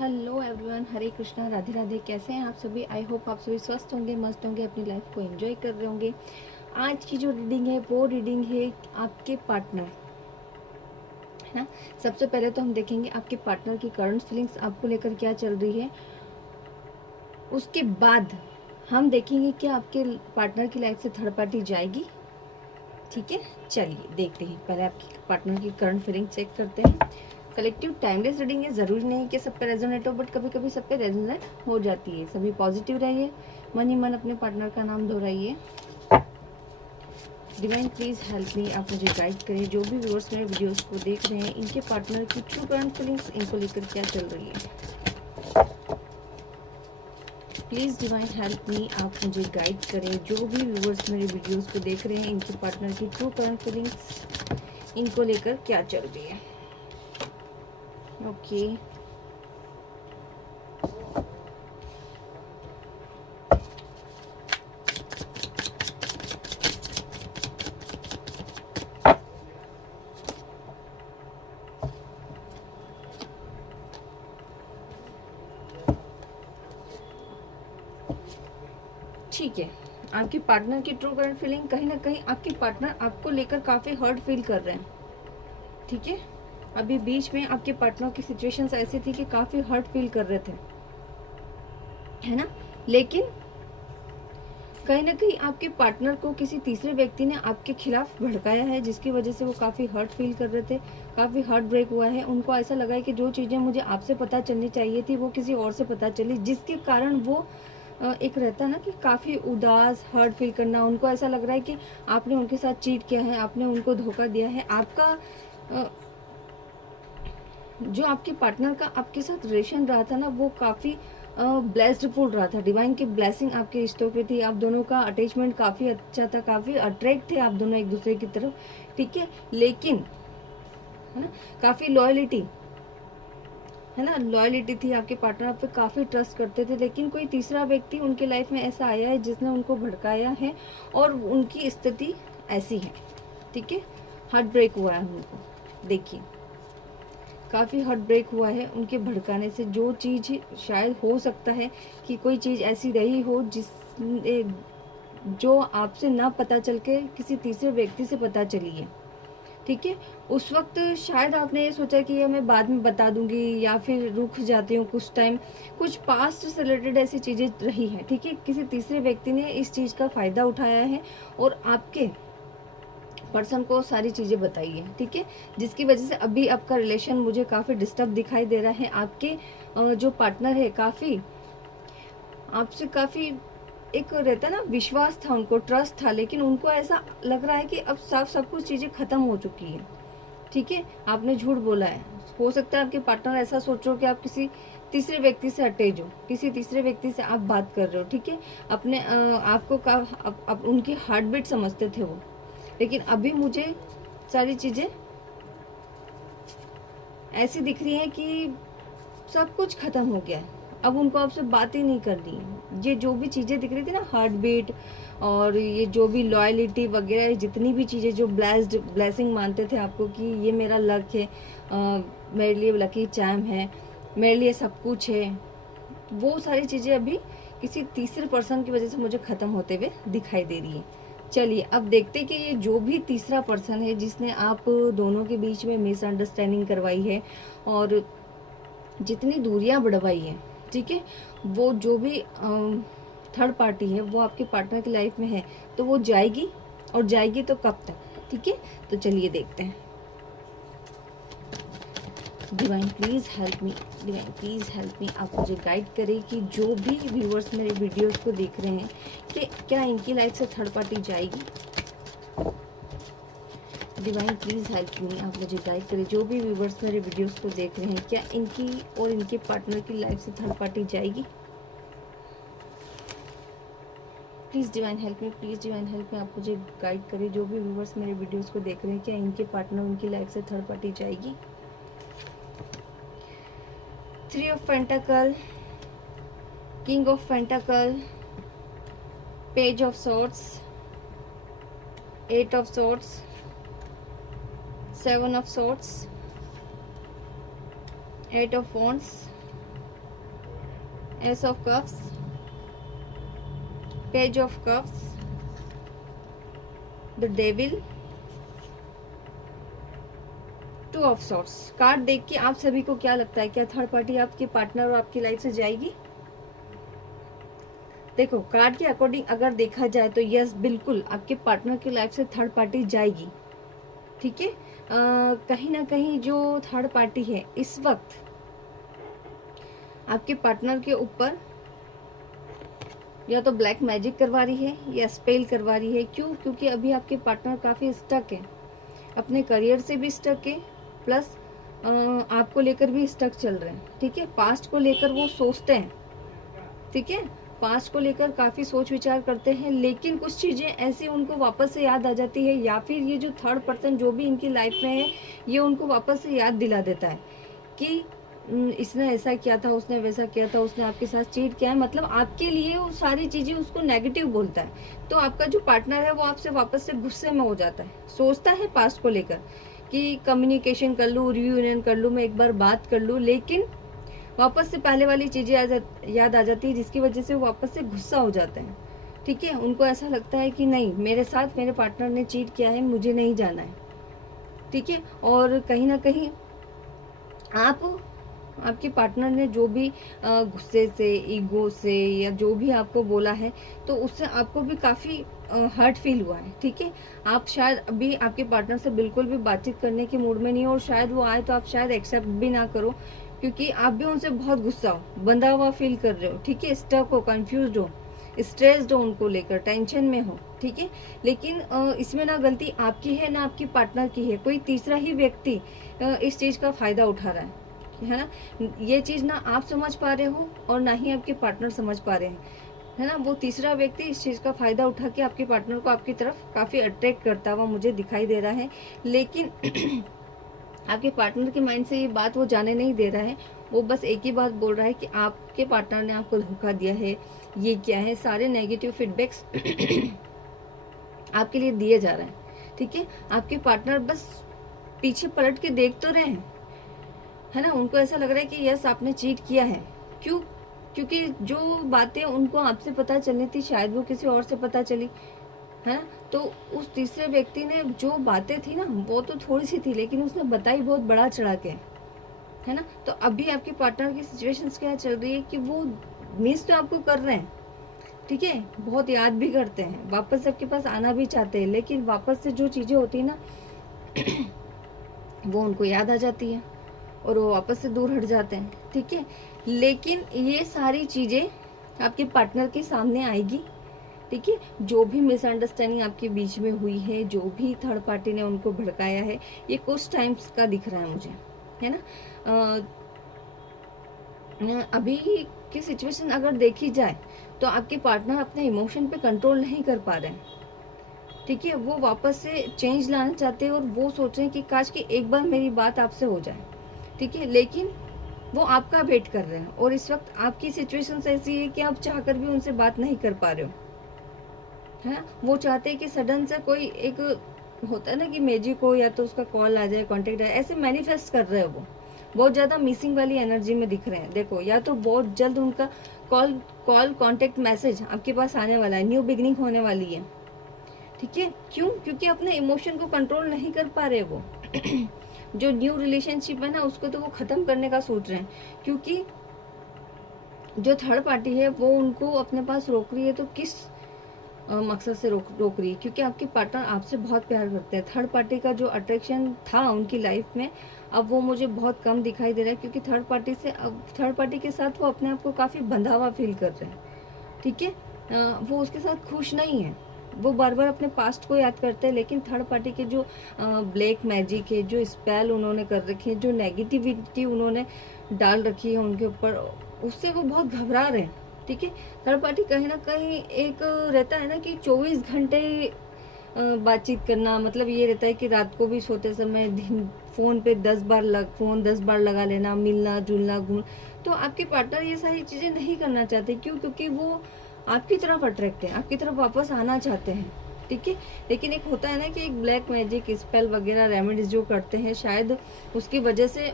Hello everyone, हरे कृष्णा, राधे राधे। कैसे हैं आप सभी? आई होप आप सभी स्वस्थ होंगे, मस्त होंगे, अपनी लाइफ को एंजॉय कर रहे होंगे। आज की जो रीडिंग है वो रीडिंग है आपके पार्टनर, है ना। सबसे पहले तो हम देखेंगे आपके पार्टनर की करंट फीलिंग्स आपको लेकर क्या चल रही है। उसके बाद हम देखेंगे कि आपके पार्टनर की लाइफ से थर्ड पार्टी जाएगी। ठीक है, चलिए देखते हैं। पहले आपके पार्टनर की करंट फीलिंग चेक करते हैं। कलेक्टिव टाइमलेस रीडिंग है, ज़रूरी नहीं कि सब पे रेजोनेट हो, बट कभी कभी सब पे रेजोनेट हो जाती है। सभी पॉजिटिव रहिए, मन ही मन अपने पार्टनर का नाम दोहराइए। डिवाइन प्लीज हेल्प मी, आप मुझे गाइड करें। जो भी व्यूअर्स मेरे वीडियोस को देख रहे हैं, इनके पार्टनर की ट्रू करंट फीलिंग्स इनको लेकर क्या चल रही है। प्लीज़ डिवाइन हेल्प मी, आप मुझे गाइड करें। जो भी व्यूअर्स मेरे वीडियोस को देख रहे हैं, इनके पार्टनर की ट्रू करंट फीलिंग्स इनको लेकर क्या चल रही है। ओके, ठीक है। आपके पार्टनर की ट्रू करंट फीलिंग, कहीं ना कहीं आपके पार्टनर आपको लेकर काफ़ी हर्ट फील कर रहे हैं। ठीक है, अभी बीच में आपके पार्टनर की सिचुएशंस ऐसी थी कि काफ़ी हर्ट फील कर रहे थे, है ना। लेकिन कहीं ना कहीं आपके पार्टनर को किसी तीसरे व्यक्ति ने आपके खिलाफ भड़काया है, जिसकी वजह से वो काफ़ी हर्ट फील कर रहे थे, काफ़ी हार्ट ब्रेक हुआ है। उनको ऐसा लगा है कि जो चीज़ें मुझे आपसे पता चलनी चाहिए थी वो किसी और से पता चली, जिसके कारण वो एक रहता है ना कि काफ़ी उदास, हर्ट फील करना। उनको ऐसा लग रहा है कि आपने उनके साथ चीट किया है, आपने उनको धोखा दिया है। आपका जो आपके पार्टनर का आपके साथ रिलेशन रहा था ना, वो काफ़ी ब्लेस्डफुल रहा था। डिवाइन की ब्लेसिंग आपके रिश्तों पे थी। आप दोनों का अटैचमेंट काफ़ी अच्छा था, काफ़ी अट्रैक्ट थे आप दोनों एक दूसरे की तरफ। ठीक है, लेकिन है ना, काफ़ी लॉयलिटी, है ना, लॉयलिटी थी। आपके पार्टनर आप पे काफ़ी ट्रस्ट करते थे, लेकिन कोई तीसरा व्यक्ति उनके लाइफ में ऐसा आया है जिसने उनको भड़काया है और उनकी स्थिति ऐसी है। ठीक है, हार्ट ब्रेक हुआ है उनको। देखिए, काफ़ी हार्ट ब्रेक हुआ है उनके भड़काने से। जो चीज़ शायद हो सकता है कि कोई चीज़ ऐसी रही हो जिस जो आपसे ना पता चल के किसी तीसरे व्यक्ति से पता चली है। ठीक है, उस वक्त शायद आपने ये सोचा कि ये मैं बाद में बता दूंगी या फिर रुक जाती हूँ कुछ टाइम। कुछ पास्ट से रिलेटेड ऐसी चीज़ें रही हैं। ठीक है, किसी तीसरे व्यक्ति ने इस चीज़ का फ़ायदा उठाया है और आपके पर्सन को सारी चीज़ें बताई है। ठीक है, जिसकी वजह से अभी आपका रिलेशन मुझे काफ़ी डिस्टर्ब दिखाई दे रहा है। आपके जो पार्टनर है काफ़ी आपसे काफ़ी एक रहता ना विश्वास था, उनको ट्रस्ट था, लेकिन उनको ऐसा लग रहा है कि अब सब कुछ चीज़ें ख़त्म हो चुकी है। ठीक है, आपने झूठ बोला है। हो सकता है आपके पार्टनर ऐसा सोच रहे हो कि आप किसी तीसरे व्यक्ति से अटैच हो, किसी तीसरे व्यक्ति से आप बात कर रहे हो। ठीक है, अपने आपको का आप उनकी हार्ट बीट समझते थे वो, लेकिन अभी मुझे सारी चीज़ें ऐसी दिख रही हैं कि सब कुछ ख़त्म हो गया है। अब उनको आपसे बात ही नहीं करनी है। ये जो भी चीज़ें दिख रही थी ना, हार्ट बीट और ये जो भी लॉयलिटी वगैरह, जितनी भी चीज़ें जो ब्लेसिंग मानते थे आपको कि ये मेरा लक है, मेरे लिए लकी चार्म है, मेरे लिए सब कुछ है, वो सारी चीज़ें अभी किसी तीसरे पर्सन की वजह से मुझे ख़त्म होते हुए दिखाई दे रही है। चलिए अब देखते हैं कि ये जो भी तीसरा पर्सन है जिसने आप दोनों के बीच में मिसअंडरस्टैंडिंग करवाई है और जितनी दूरियां बढ़वाई है, ठीक है, वो जो भी थर्ड पार्टी है वो आपके पार्टनर की लाइफ में है, तो वो जाएगी और जाएगी तो कब तक। ठीक है, तो चलिए देखते हैं। Divine please help me, divine please help me, आप मुझे गाइड करें कि जो भी व्यूअर्स मेरे वीडियोस को देख रहे हैं कि क्या इनकी लाइफ से थर्ड पार्टी जाएगी। डिवाइन प्लीज़ हेल्प मी, आप मुझे गाइड करें। जो भी व्यूअर्स मेरे वीडियोस को देख रहे हैं, क्या इनकी और इनके पार्टनर की लाइफ से थर्ड पार्टी जाएगी। Please divine help me, please divine help me, आप मुझे गाइड करें। जो भी व्यूअर्स मेरे वीडियोस को देख रहे हैं, क्या इनके पार्टनर उनकी लाइफ से थर्ड पार्टी जाएगी। 3 of pentacle, king of pentacle, page of swords, 8 of swords, 7 of swords, 8 of wands, ace of cups, page of cups, the devil, two of swords. Card देख के आप सभी को क्या लगता है, क्या थर्ड पार्टी आपके पार्टनर और आपकी लाइफ से जाएगी? देखो कार्ड के अकॉर्डिंग अगर देखा जाए तो यस बिल्कुल आपके पार्टनर की लाइफ से थर्ड पार्टी जाएगी। ठीक है, कहीं ना कहीं जो थर्ड पार्टी है इस वक्त आपके पार्टनर के ऊपर या तो ब्लैक मैजिक करवा रही है या स्पेल करवा रही है। क्यों? क्योंकि अभी आपके पार्टनर काफ़ी स्टक है, अपने करियर से भी स्टक है, प्लस आपको लेकर भी स्टक चल रहे हैं। ठीक है, पास्ट को लेकर वो सोचते हैं। ठीक है, पास्ट को लेकर काफ़ी सोच विचार करते हैं, लेकिन कुछ चीज़ें ऐसी उनको वापस से याद आ जाती है, या फिर ये जो थर्ड पर्सन जो भी इनकी लाइफ में है ये उनको वापस से याद दिला देता है कि इसने ऐसा किया था, उसने वैसा किया था, उसने आपके साथ चीट किया है। मतलब आपके लिए वो सारी चीज़ें उसको नेगेटिव बोलता है। तो आपका जो पार्टनर है वो आपसे वापस से गुस्से में हो जाता है, सोचता है पास्ट को लेकर कि कम्युनिकेशन कर लूँ, रियूनियन कर लूँ, मैं एक बार बात कर लूँ, लेकिन वापस से पहले वाली चीज़ें याद आ जाती है, जिसकी वजह से वो वापस से गुस्सा हो जाते हैं। ठीक है, उनको ऐसा लगता है कि नहीं, मेरे साथ मेरे पार्टनर ने चीट किया है, मुझे नहीं जाना है। ठीक है, और कहीं ना कहीं आपके पार्टनर ने जो भी गुस्से से, ईगो से या जो भी आपको बोला है, तो उससे आपको भी काफ़ी हर्ट फील हुआ है। ठीक है, आप शायद अभी आपके पार्टनर से बिल्कुल भी बातचीत करने के मूड में नहीं हो, और शायद वो आए तो आप शायद एक्सेप्ट भी ना करो, क्योंकि आप भी उनसे बहुत गुस्सा हो, बंधा हुआ फील कर रहे हो। ठीक है, स्टक हो, कंफ्यूज हो, स्ट्रेस्ड हो, उनको लेकर टेंशन में हो। ठीक है, लेकिन इसमें ना गलती आपकी है ना आपकी पार्टनर की है, कोई तीसरा ही व्यक्ति इस चीज़ का फ़ायदा उठा रहा है ना। ये चीज़ ना आप समझ पा रहे हो और ना ही आपके पार्टनर समझ पा रहे हैं, है ना। वो तीसरा व्यक्ति इस चीज़ का फ़ायदा उठा के आपके पार्टनर को आपकी तरफ काफ़ी अट्रैक्ट करता हुआ मुझे दिखाई दे रहा है, लेकिन आपके पार्टनर के माइंड से ये बात वो जाने नहीं दे रहा है। वो बस एक ही बात बोल रहा है कि आपके पार्टनर ने आपको धोखा दिया है, ये क्या है, सारे नेगेटिव फीडबैक्स आपके लिए दिए जा रहे हैं। ठीक है, आपके पार्टनर बस पीछे पलट के देख तो रहे हैं, है ना। उनको ऐसा लग रहा है कि यस आपने चीट किया है। क्यों? क्योंकि जो बातें उनको आपसे पता चलनी थी शायद वो किसी और से पता चली, है ना। तो उस तीसरे व्यक्ति ने जो बातें थी ना वो तो थोड़ी सी थी, लेकिन उसने बताई बहुत बड़ा चढ़ा के, है ना। तो अभी आपके पार्टनर की सिचुएशंस क्या चल रही है कि वो मिस तो आपको कर रहे हैं, ठीक है, बहुत याद भी करते हैं, वापस आपके पास आना भी चाहते हैं, लेकिन वापस से जो चीज़ें होती है ना वो उनको याद आ जाती है और वो वापस से दूर हट जाते हैं। ठीक है, लेकिन ये सारी चीज़ें आपके पार्टनर के सामने आएगी। ठीक है, जो भी मिसअंडरस्टैंडिंग आपके बीच में हुई है, जो भी थर्ड पार्टी ने उनको भड़काया है, ये कुछ टाइम्स का दिख रहा है मुझे, है ना। अभी की सिचुएशन अगर देखी जाए तो आपके पार्टनर अपने इमोशन पे कंट्रोल नहीं कर पा रहे हैं। ठीक है, वो वापस से चेंज लाना चाहते हैं और वो सोच रहे हैं कि काश कि एक बार मेरी बात आपसे हो जाए। ठीक है, लेकिन वो आपका वेट कर रहे हैं और इस वक्त आपकी सिचुएशन ऐसी है कि आप चाहकर भी उनसे बात नहीं कर पा रहे हो, है ना। वो चाहते हैं कि सडन से कोई एक होता है ना कि मैजिक हो, या तो उसका कॉल आ जाए, कांटेक्ट आए, ऐसे मैनिफेस्ट कर रहे हैं। वो बहुत ज़्यादा मिसिंग वाली एनर्जी में दिख रहे हैं। देखो, या तो बहुत जल्द उनका कॉल कांटेक्ट मैसेज आपके पास आने वाला है, न्यू बिगनिंग होने वाली है। ठीक है, क्यों? क्योंकि अपने इमोशन को कंट्रोल नहीं कर पा रहे वो जो न्यू रिलेशनशिप है ना उसको तो वो ख़त्म करने का सोच रहे हैं, क्योंकि जो थर्ड पार्टी है वो उनको अपने पास रोक रही है। तो किस मकसद से रोक रही है? क्योंकि आपके पार्टनर आपसे बहुत प्यार करते हैं। थर्ड पार्टी का जो अट्रैक्शन था उनकी लाइफ में अब वो मुझे बहुत कम दिखाई दे रहा है, क्योंकि थर्ड पार्टी के साथ वो अपने आप को काफ़ी बंधा हुआ फील कर रहे हैं। ठीक है, वो उसके साथ खुश नहीं है, वो बार बार अपने पास्ट को याद करते हैं, लेकिन थर्ड पार्टी के जो ब्लैक मैजिक है, जो स्पेल उन्होंने कर रखी है, जो नेगेटिविटी उन्होंने डाल रखी है उनके ऊपर, उससे वो बहुत घबरा रहे हैं। ठीक है, थर्ड पार्टी कहीं ना कहीं एक रहता है ना कि 24 घंटे बातचीत करना, मतलब ये रहता है कि रात को भी सोते समय दिन फ़ोन पे 10 बार लगा लेना, मिलना जुलना घूम। तो आपके पार्टनर ये सारी चीज़ें नहीं करना चाहते। क्यों? क्योंकि वो आपकी तरफ अट्रैक्ट है, आपकी तरफ वापस आना चाहते हैं। ठीक है, लेकिन एक होता है ना कि एक ब्लैक मैजिक स्पेल वगैरह रेमेडीज जो करते हैं, शायद उसकी वजह से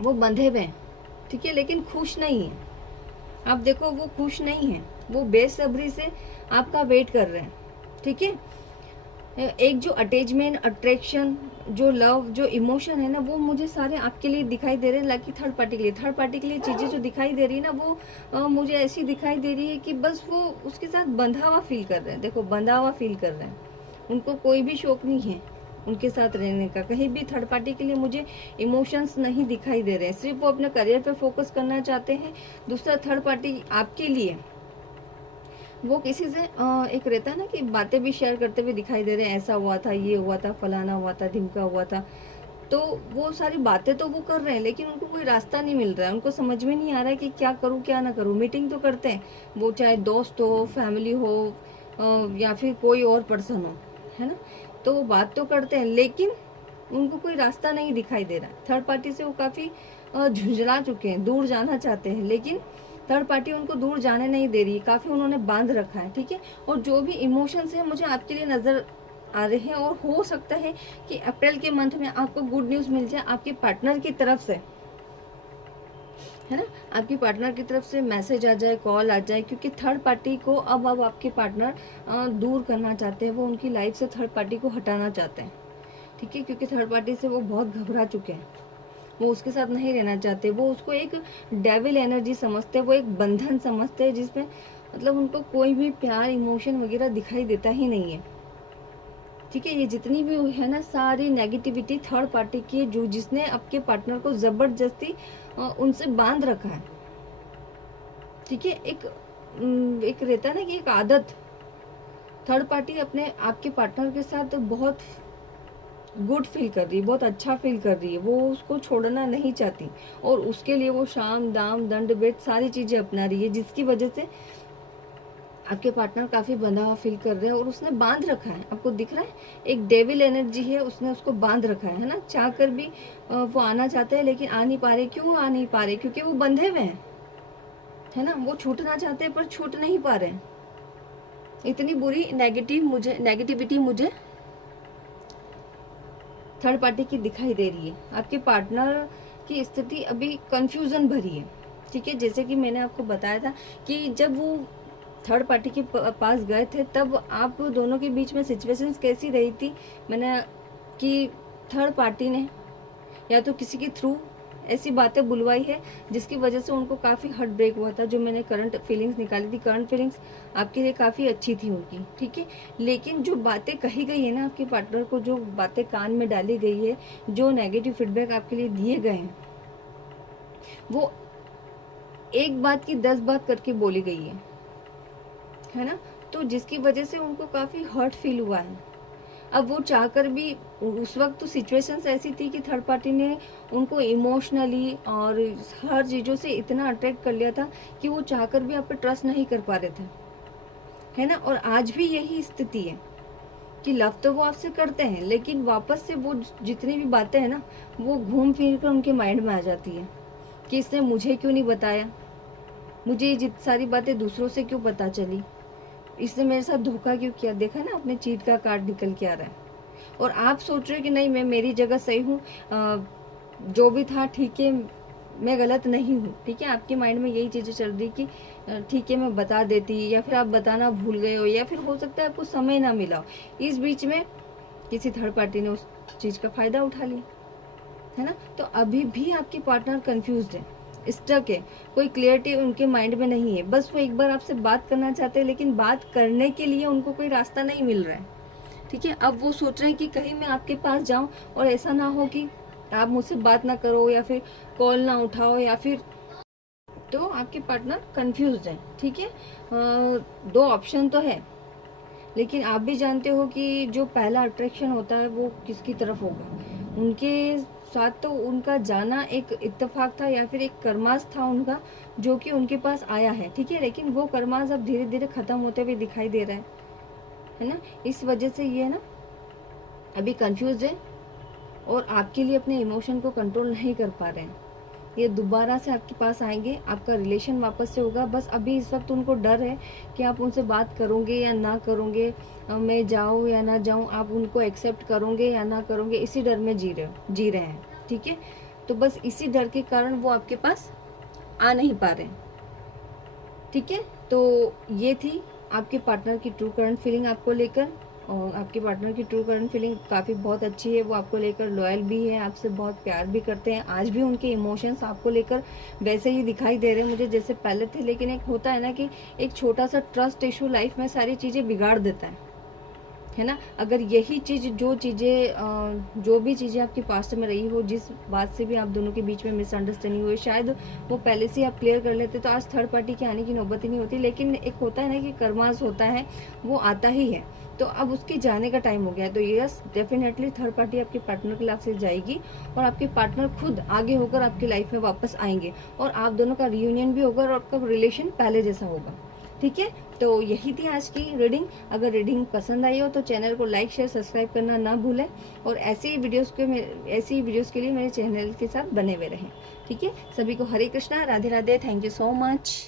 वो बंधे हुए हैं। ठीक है, लेकिन खुश नहीं है। आप देखो वो खुश नहीं है, वो बेसब्री से आपका वेट कर रहे हैं, ठीक है। एक जो अटैचमेंट, अट्रैक्शन, जो लव, जो इमोशन है ना, वो मुझे सारे आपके लिए दिखाई दे रहे हैं, लाइक थर्ड पार्टी के लिए। थर्ड पार्टी के लिए चीज़ें जो दिखाई दे रही है ना, वो मुझे ऐसी दिखाई दे रही है कि बस वो उसके साथ बंधा हुआ फील कर रहे हैं। देखो, बंधा हुआ फील कर रहे हैं, उनको कोई भी शौक नहीं है उनके साथ रहने का। कहीं भी थर्ड पार्टी के लिए मुझे इमोशंस नहीं दिखाई दे रहे हैं, सिर्फ वो अपने करियर पे फोकस करना चाहते हैं। दूसरा थर्ड पार्टी आपके लिए वो किसी से एक रहता है ना कि बातें भी शेयर करते हुए दिखाई दे रहे हैं, ऐसा हुआ था, ये हुआ था, फलाना हुआ था, ढिमका हुआ था। तो वो सारी बातें तो वो कर रहे हैं, लेकिन उनको कोई रास्ता नहीं मिल रहा है, उनको समझ में नहीं आ रहा है कि क्या करूँ क्या ना करूँ। मीटिंग तो करते हैं, वो चाहे दोस्त हो, फैमिली हो, या फिर कोई और पर्सन हो, है ना, तो वो बात तो करते हैं, लेकिन उनको कोई रास्ता नहीं दिखाई दे रहा है। थर्ड पार्टी से वो काफ़ी झुंझला चुके हैं, दूर जाना चाहते हैं, लेकिन थर्ड पार्टी उनको दूर जाने नहीं दे रही, काफ़ी उन्होंने बांध रखा है, ठीक है। और जो भी इमोशंस है मुझे आपके लिए नज़र आ रहे हैं, और हो सकता है कि अप्रैल के मंथ में आपको गुड न्यूज़ मिल जाए आपके पार्टनर की तरफ से, है ना। आपकी पार्टनर की तरफ से मैसेज आ जाए, कॉल आ जाए, क्योंकि थर्ड पार्टी को अब आपके पार्टनर दूर करना चाहते हैं, वो उनकी लाइफ से थर्ड पार्टी को हटाना चाहते हैं, ठीक है। क्योंकि थर्ड पार्टी से वो बहुत घबरा चुके हैं, वो उसके साथ नहीं रहना चाहते, वो उसको एक डेविल एनर्जी समझते हैं, वो एक बंधन समझते हैं जिसमें मतलब उनको कोई भी प्यार, इमोशन वगैरह दिखाई देता ही नहीं है, ठीक है। ये जितनी भी है ना सारी नेगेटिविटी थर्ड पार्टी की, जो जिसने आपके पार्टनर को ज़बरदस्ती उनसे बांध रखा है, ठीक है। एक रहता है ना कि एक आदत, थर्ड पार्टी अपने आपके पार्टनर के साथ बहुत गुड फील कर रही है, बहुत अच्छा फील कर रही है, वो उसको छोड़ना नहीं चाहती, और उसके लिए वो शाम दाम दंड भेद सारी चीज़ें अपना रही है, जिसकी वजह से आपके पार्टनर काफ़ी बंधा हुआ फील कर रहे हैं, और उसने बांध रखा है, आपको दिख रहा है, एक डेविल एनर्जी है, उसने उसको बांध रखा है ना। चाह कर भी वो आना चाहते हैं, लेकिन आ नहीं पा रहे। क्यों आ नहीं पा रहे? क्योंकि वो बंधे हुए हैं, है ना। वो छूटना चाहते हैं पर छूट नहीं पा रहे हैं। इतनी बुरी नेगेटिविटी मुझे थर्ड पार्टी की दिखाई दे रही है। आपके पार्टनर की स्थिति अभी कंफ्यूजन भरी है, ठीक है। जैसे कि मैंने आपको बताया था कि जब वो थर्ड पार्टी के पास गए थे, तब आप दोनों के बीच में सिचुएशंस कैसी रही थी, मैंने कि थर्ड पार्टी ने या तो किसी के थ्रू ऐसी बातें बुलवाई है जिसकी वजह से उनको काफ़ी हार्ट ब्रेक हुआ था। जो मैंने करंट फीलिंग्स निकाली थी, करंट फीलिंग्स आपके लिए काफ़ी अच्छी थी उनकी, ठीक है। लेकिन जो बातें कही गई है ना आपके पार्टनर को, जो बातें कान में डाली गई है, जो नेगेटिव फीडबैक आपके लिए दिए गए हैं, वो एक बात की 10 बात करके बोली गई है ना। तो जिसकी वजह से उनको काफ़ी हर्ट फील हुआ है। अब वो चाहकर भी, उस वक्त तो सिचुएशंस ऐसी थी कि थर्ड पार्टी ने उनको इमोशनली और हर चीज़ों से इतना अट्रैक्ट कर लिया था कि वो चाहकर भी आप पे ट्रस्ट नहीं कर पा रहे थे, है ना। और आज भी यही स्थिति है कि लव तो वो आपसे करते हैं, लेकिन वापस से वो जितनी भी बातें हैं ना, वो घूम फिर कर उनके माइंड में आ जाती है कि इसने मुझे क्यों नहीं बताया, मुझे ये सारी बातें दूसरों से क्यों पता चली, इसने मेरे साथ धोखा क्यों किया। देखा ना, अपने चीट का कार्ड निकल के आ रहा है, और आप सोच रहे हो कि नहीं, मैं मेरी जगह सही हूँ, जो भी था ठीक है, मैं गलत नहीं हूँ, ठीक है। आपके माइंड में यही चीज़ें चल रही कि ठीक है मैं बता देती, या फिर आप बताना भूल गए हो, या फिर हो सकता है आपको समय ना मिला हो। इस बीच में किसी थर्ड पार्टी ने उस चीज़ का फ़ायदा उठा लिया, है ना। तो अभी भी आपके पार्टनर कंफ्यूज्ड है, स्टक है, कोई क्लियरिटी उनके माइंड में नहीं है। बस वो एक बार आपसे बात करना चाहते हैं, लेकिन बात करने के लिए उनको कोई रास्ता नहीं मिल रहा है, ठीक है। अब वो सोच रहे हैं कि कहीं मैं आपके पास जाऊं और ऐसा ना हो कि आप मुझसे बात ना करो, या फिर कॉल ना उठाओ, या फिर, तो आपके पार्टनर कंफ्यूज्ड है, ठीक है। दो ऑप्शन तो है, लेकिन आप भी जानते हो कि जो पहला अट्रैक्शन होता है वो किसकी तरफ होगा। उनके साथ तो उनका जाना एक इत्तेफाक था, या फिर एक कर्मास था उनका, जो कि उनके पास आया है, ठीक है। लेकिन वो कर्मास अब धीरे धीरे ख़त्म होते हुए दिखाई दे रहा है ना। इस वजह से ये ना अभी कंफ्यूज है, और आपके लिए अपने इमोशन को कंट्रोल नहीं कर पा रहे हैं। ये दोबारा से आपके पास आएंगे, आपका रिलेशन वापस से होगा। बस अभी इस वक्त उनको डर है कि आप उनसे बात करोगे या ना करोगे, मैं जाऊँ या ना जाऊँ, आप उनको एक्सेप्ट करोगे या ना करोगे, इसी डर में जी रहे हैं, ठीक है। तो बस इसी डर के कारण वो आपके पास आ नहीं पा रहे हैं, ठीक है, तो ये थी आपके पार्टनर की ट्रू करंट फीलिंग आपको लेकर। और आपके पार्टनर की ट्रू करंट फीलिंग काफ़ी बहुत अच्छी है, वो आपको लेकर लॉयल भी है, आपसे बहुत प्यार भी करते हैं। आज भी उनके इमोशंस आपको लेकर वैसे ही दिखाई दे रहे हैं मुझे जैसे पहले थे, लेकिन एक होता है ना कि एक छोटा सा ट्रस्ट इशू लाइफ में सारी चीज़ें बिगाड़ देता है ना। अगर यही चीज़ जो भी चीज़ें आपके पास्ट में रही हो, जिस बात से भी आप दोनों के बीच में मिसअंडरस्टैंडिंग हुई, शायद वो पहले से आप क्लियर कर लेते तो आज थर्ड पार्टी के आने की नौबत ही नहीं होती। लेकिन एक होता है ना कि कर्मास होता है, वो आता ही है, तो अब उसके जाने का टाइम हो गया है। तो यस, डेफिनेटली थर्ड पार्टी आपके पार्टनर की लाइफ से जाएगी और आपके पार्टनर खुद आगे होकर आपकी लाइफ में वापस आएंगे और आप दोनों का रियूनियन भी होगा और आपका रिलेशन पहले जैसा होगा। ठीक है, तो यही थी आज की रीडिंग। अगर रीडिंग पसंद आई हो तो चैनल को लाइक शेयर सब्सक्राइब करना ना भूलें और ऐसे ही वीडियोस के लिए मेरे चैनल के साथ बने हुए रहें। ठीक है, सभी को Hare Krishna, Radhe Radhe, thank you so much.